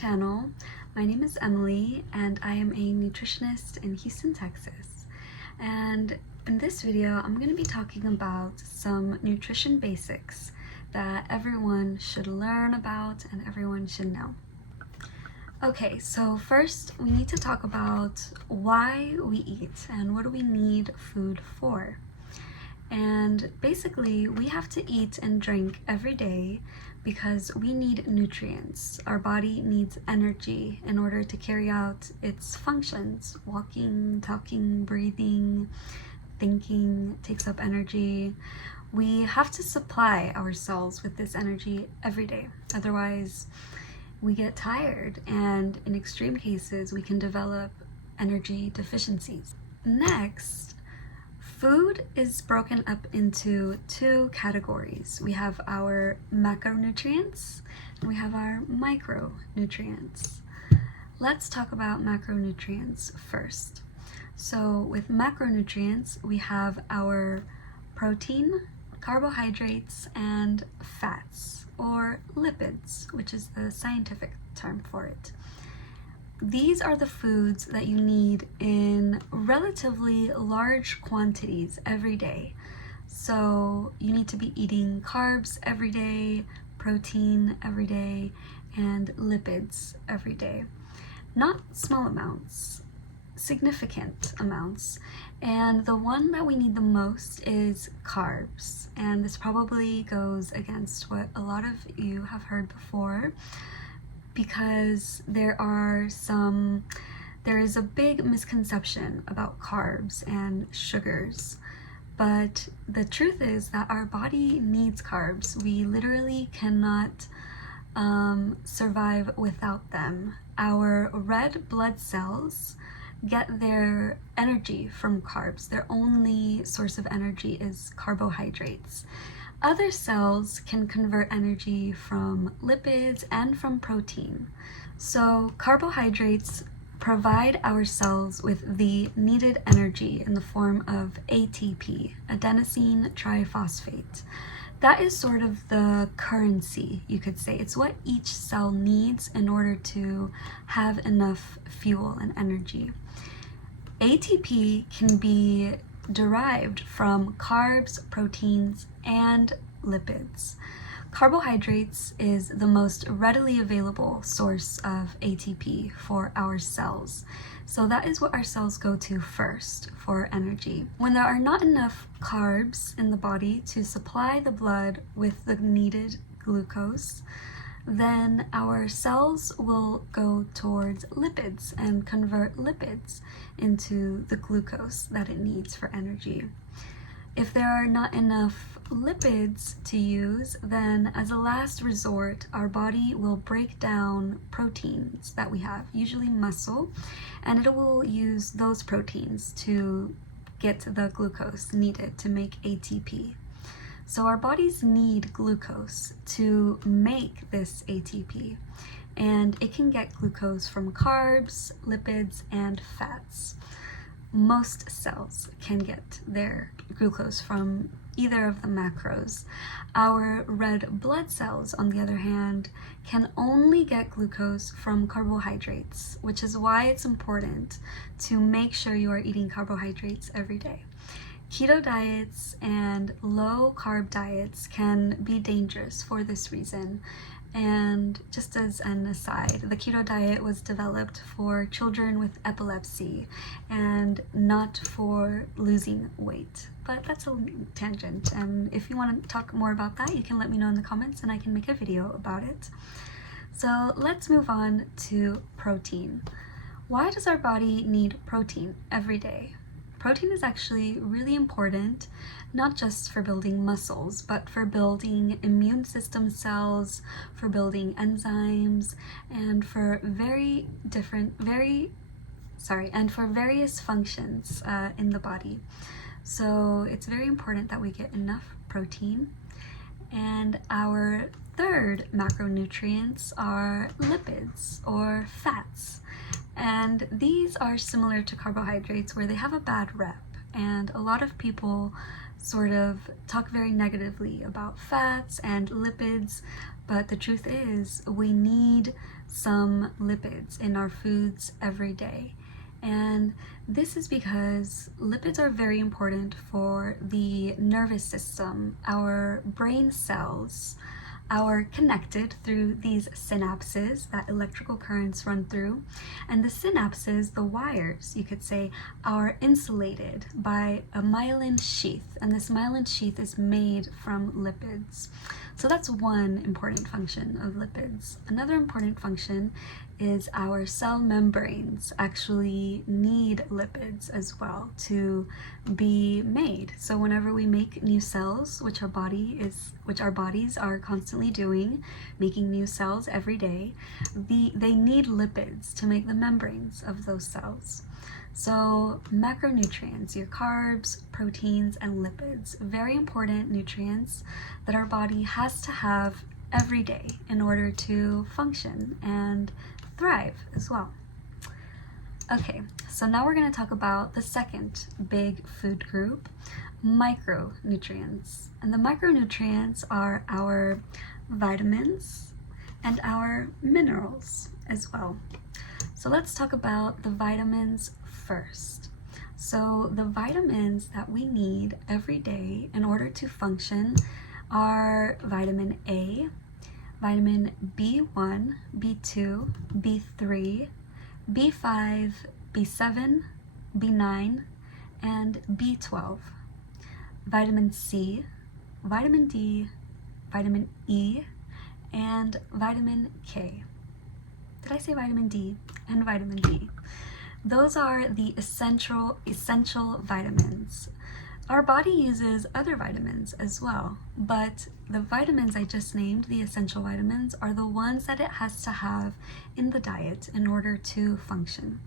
channel. My name is Emily and I am a nutritionist in Houston, Texas. And in this video, I'm going to be talking about some nutrition basics that everyone should learn about and everyone should know. Okay, so first we need to talk about why we eat and what do we need food for. And basically, we have to eat and drink every day because we need nutrients. Our body needs energy in order to carry out its functions. Walking, talking, breathing, thinking takes up energy. We have to supply ourselves with this energy every day. Otherwise, we get tired, and in extreme cases, we can develop energy deficiencies. Next, food is broken up into two categories. We have our macronutrients and we have our micronutrients. Let's talk about macronutrients first. So with macronutrients, we have our protein, carbohydrates, and fats, or lipids, which is the scientific term for it. These are the foods that you need in relatively large quantities every day. So you need to be eating carbs every day, protein every day, and lipids every day. Not small amounts, significant amounts. And the one that we need the most is carbs. And this probably goes against what a lot of you have heard before, because there is a big misconception about carbs and sugars. But the truth is that our body needs carbs. We literally cannot survive without them. Our red blood cells get their energy from carbs. Their only source of energy is carbohydrates. Other cells can convert energy from lipids and from protein. So carbohydrates provide our cells with the needed energy in the form of ATP, adenosine triphosphate. That is sort of the currency, you could say. It's what each cell needs in order to have enough fuel and energy. ATP can be derived from carbs, proteins, and lipids. Carbohydrates is the most readily available source of ATP for our cells. So that is what our cells go to first for energy. When there are not enough carbs in the body to supply the blood with the needed glucose, then our cells will go towards lipids and convert lipids into the glucose that it needs for energy. If there are not enough lipids to use, then as a last resort, our body will break down proteins that we have, usually muscle, and it will use those proteins to get the glucose needed to make ATP. So our bodies need glucose to make this ATP, and it can get glucose from carbs, lipids, and fats. Most cells can get their glucose from either of the macros. Our red blood cells, on the other hand, can only get glucose from carbohydrates, which is why it's important to make sure you are eating carbohydrates every day. Keto diets and low carb diets can be dangerous for this reason. And just as an aside, the keto diet was developed for children with epilepsy and not for losing weight. But that's a tangent, and if you want to talk more about that, you can let me know in the comments and I can make a video about it. So let's move on to protein. Why does our body need protein every day? Protein is actually really important, not just for building muscles, but for building immune system cells, for building enzymes, and for for various functions in the body. So it's very important that we get enough protein. And our third macronutrients are lipids, or fats. And these are similar to carbohydrates, where they have a bad rep, and a lot of people sort of talk very negatively about fats and lipids, but the truth is we need some lipids in our foods every day. And this is because lipids are very important for the nervous system. Our brain cells are connected through these synapses that electrical currents run through. And the synapses, the wires, you could say, are insulated by a myelin sheath. And this myelin sheath is made from lipids. So that's one important function of lipids. Another important function is our cell membranes actually need lipids as well to be made. So whenever we make new cells, which our bodies are constantly doing, making new cells every day, they need lipids to make the membranes of those cells. So macronutrients, your carbs, proteins, and lipids, very important nutrients that our body has to have every day in order to function and thrive as well. Okay, so now we're going to talk about the second big food group, micronutrients. And the micronutrients are our vitamins and our minerals as well. So let's talk about the vitamins first. So the vitamins that we need every day in order to function are vitamin A, vitamin B1, B2, B3, B5, B7, B9, and B12. Vitamin C, vitamin D, vitamin E, and vitamin K. Did I say vitamin D and vitamin D? Those are the essential vitamins. Our body uses other vitamins as well, but the vitamins I just named, the essential vitamins, are the ones that it has to have in the diet in order to function.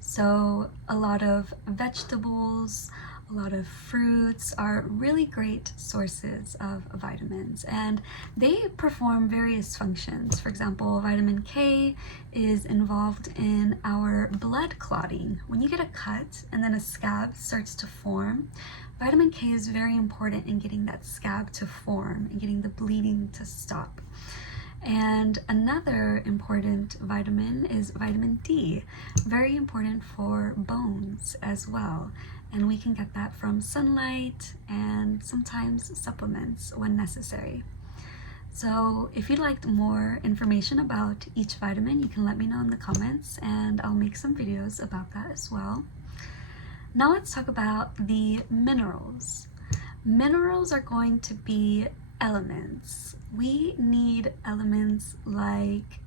So a lot of vegetables, a lot of fruits are really great sources of vitamins, and they perform various functions. For example, vitamin K is involved in our blood clotting. When you get a cut and then a scab starts to form, vitamin K is very important in getting that scab to form and getting the bleeding to stop. And another important vitamin is vitamin D, very important for bones as well. And we can get that from sunlight and sometimes supplements when necessary. So if you'd like more information about each vitamin, you can let me know in the comments and I'll make some videos about that as well. Now let's talk about the minerals. Minerals are going to be elements. We need elements like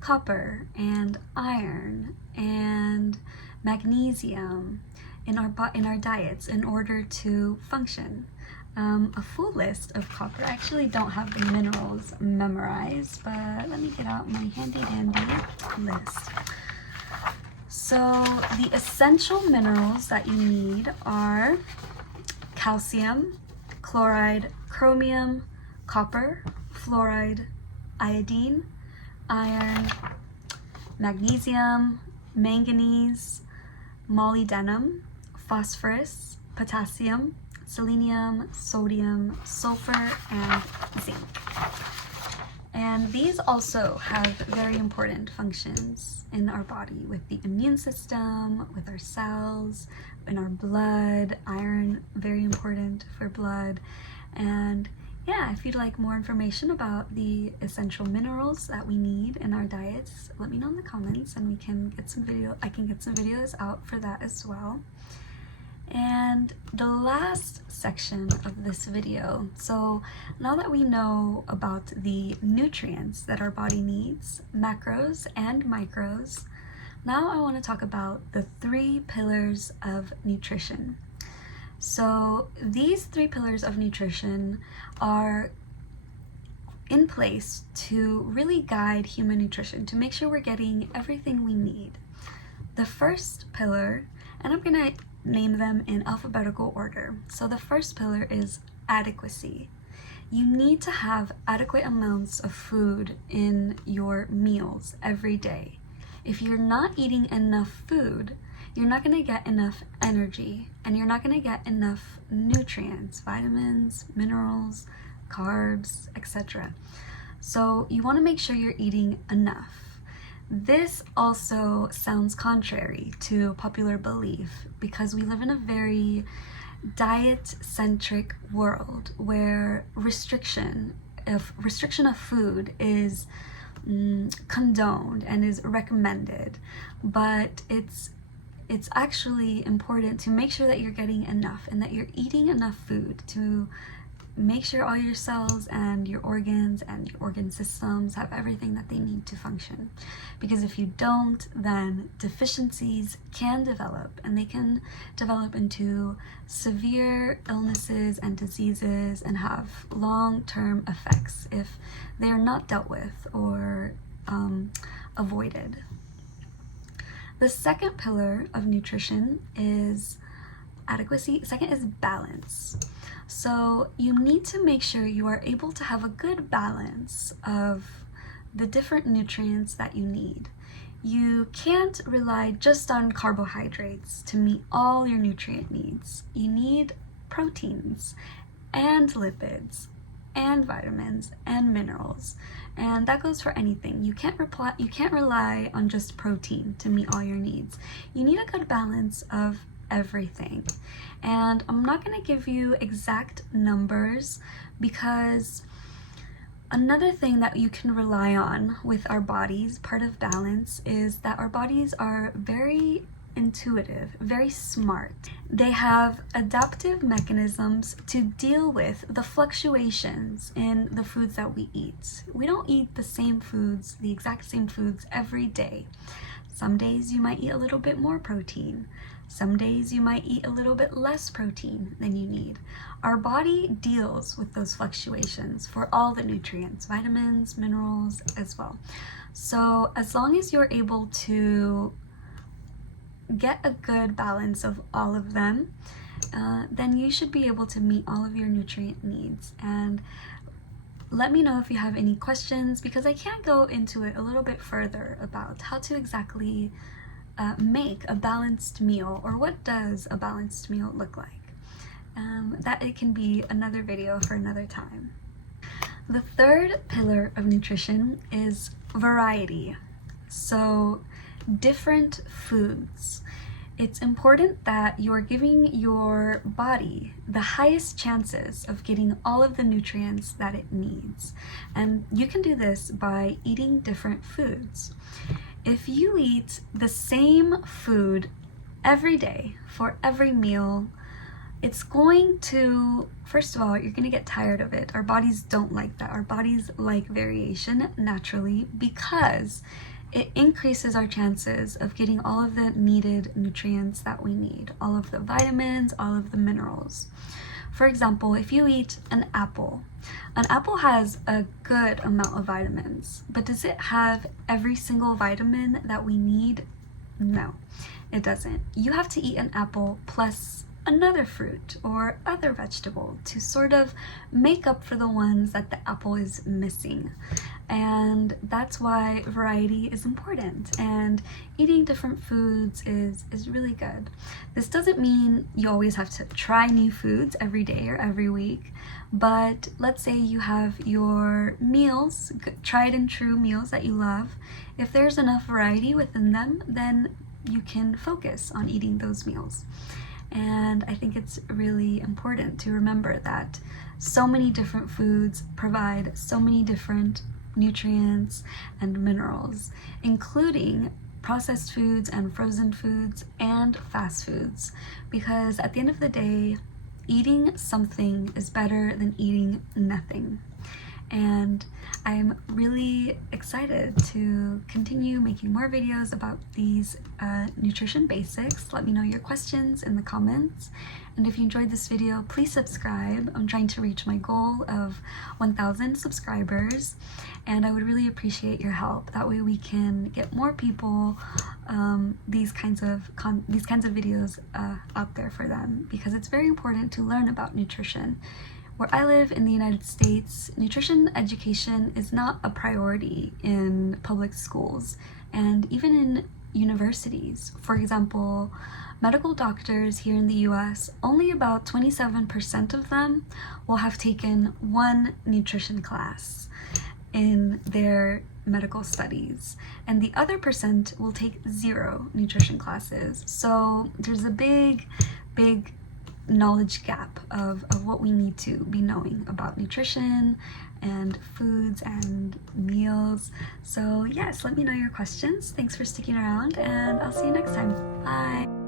copper and iron and magnesium in our diets in order to function. A full list of copper. I actually don't have the minerals memorized, but let me get out my handy dandy list. So the essential minerals that you need are calcium, chloride, chromium, copper, fluoride, iodine, iron, magnesium, manganese, molybdenum, phosphorus, potassium, selenium, sodium, sulfur, and zinc. And these also have very important functions in our body with the immune system, with our cells, in our blood. Iron, very important for blood. And yeah, if you'd like more information about the essential minerals that we need in our diets, let me know in the comments and I can get some videos out for that as well. And the last section of this video, so now that we know about the nutrients that our body needs, macros and micros, now I want to talk about the 3 pillars of nutrition. So these 3 pillars of nutrition are in place to really guide human nutrition, to make sure we're getting everything we need. The first pillar, and I'm going to name them in alphabetical order. So the first pillar is adequacy. You need to have adequate amounts of food in your meals every day. If you're not eating enough food, you're not going to get enough energy and you're not going to get enough nutrients, vitamins, minerals, carbs, etc. So you want to make sure you're eating enough. This also sounds contrary to popular belief because we live in a very diet-centric world where restriction of food is condoned and is recommended, but it's actually important to make sure that you're getting enough and that you're eating enough food to make sure all your cells and your organs and your organ systems have everything that they need to function. Because if you don't, then deficiencies can develop, and they can develop into severe illnesses and diseases and have long-term effects if they are not dealt with or avoided. The second pillar of nutrition is adequacy. Second is balance. So you need to make sure you are able to have a good balance of the different nutrients that you need. You can't rely just on carbohydrates to meet all your nutrient needs. You need proteins and lipids and vitamins and minerals, and that goes for anything. You can't rely on just protein to meet all your needs. You need a good balance of everything. And I'm not going to give you exact numbers because another thing that you can rely on with our bodies, part of balance, is that our bodies are very intuitive, very smart. They have adaptive mechanisms to deal with the fluctuations in the foods that we eat. We don't eat the same foods, the exact same foods every day. Some days you might eat a little bit more protein. Some days you might eat a little bit less protein than you need. Our body deals with those fluctuations for all the nutrients, vitamins, minerals as well. So as long as you're able to get a good balance of all of them, then you should be able to meet all of your nutrient needs. And let me know if you have any questions, because I can go into it a little bit further about how to exactly make a balanced meal, or what does a balanced meal look like. That it can be another video for another time. The third pillar of nutrition is variety. So different foods. It's important that you are giving your body the highest chances of getting all of the nutrients that it needs. And you can do this by eating different foods. If you eat the same food every day for every meal, it's going to, first of all, you're going to get tired of it. Our bodies don't like that. Our bodies like variation naturally because it increases our chances of getting all of the needed nutrients that we need, all of the vitamins, all of the minerals. For example, if you eat an apple has a good amount of vitamins, but does it have every single vitamin that we need? No, it doesn't. You have to eat an apple plus another fruit or other vegetable to sort of make up for the ones that the apple is missing. And that's why variety is important, and eating different foods is really good. This doesn't mean you always have to try new foods every day or every week, but let's say you have your meals, tried and true meals that you love. If there's enough variety within them, then you can focus on eating those meals. And I think it's really important to remember that so many different foods provide so many different nutrients and minerals, including processed foods and frozen foods and fast foods, because at the end of the day, eating something is better than eating nothing. And I'm really excited to continue making more videos about these nutrition basics. Let me know your questions in the comments. And if you enjoyed this video, please subscribe. I'm trying to reach my goal of 1,000 subscribers, and I would really appreciate your help. That way we can get more people these kinds of videos out there for them, because it's very important to learn about nutrition. Where I live in the United States, nutrition education is not a priority in public schools and even in universities. For example, medical doctors here in the US, only about 27% of them will have taken one nutrition class in their medical studies, and the other percent will take 0 nutrition classes. So there's a big knowledge gap of what we need to be knowing about nutrition and foods and meals. So yes, let me know your questions. Thanks for sticking around, and I'll see you next time. Bye.